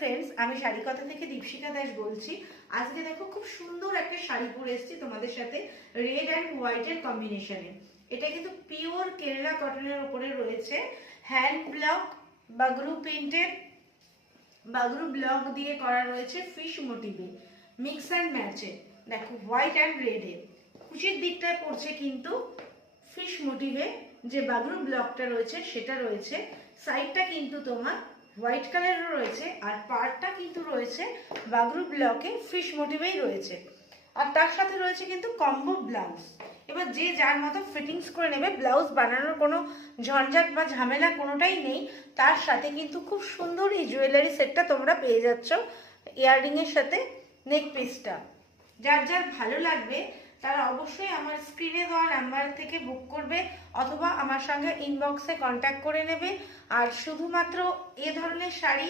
Friends, আমি শাড়ি কথা থেকে দীপশিকা দাস বলছি। আজকে দেখো খুব সুন্দর একটা শাড়ি পরে এসেছি তোমাদের সাথে রেড অ্যান্ড হোয়াইটের কম্বিনেশনে। এটা কিন্তু পিওর কেরালা কটনের উপরে রয়েছে, hand block Bagru printed, Bagru block দিয়ে করা রয়েছে ফিশ মোটিভে, মিক্স অ্যান্ড ম্যাচে। দেখো হোয়াইট অ্যান্ড রেডে কুচির দিকটায় পড়ছে কিন্তু ফিশ মোটিভে যে বাগরু ব্লকটা রয়েছে সেটা রয়েছে। সাইডটা কিন্তু তোমার হোয়াইট কালারও রয়েছে আর পার্টটা কিন্তু রয়েছে বাগরু ব্লকে ফিশ মোটিভেই রয়েছে। আর তার সাথে রয়েছে কিন্তু কম্বো ব্লাউজ। এবার যে যার মতো ফিটিংস করে নেবে, ব্লাউজ বানানোর কোনো ঝঞ্ঝাট বা ঝামেলা কোনোটাই নেই। তার সাথে কিন্তু খুব সুন্দর এই জুয়েলারি সেটটা তোমরা পেয়ে যাচ্ছ, ইয়াররিংয়ের সাথে নেক পিসটা। যার যার ভালো লাগবে তারা অবশ্যই আমার স্ক্রিনে দেওয়া নাম্বার থেকে বুক করবে অথবা আমার সঙ্গে ইনবক্সে কন্ট্যাক্ট করে নেবে। আর শুধুমাত্র এ ধরনের শাড়ি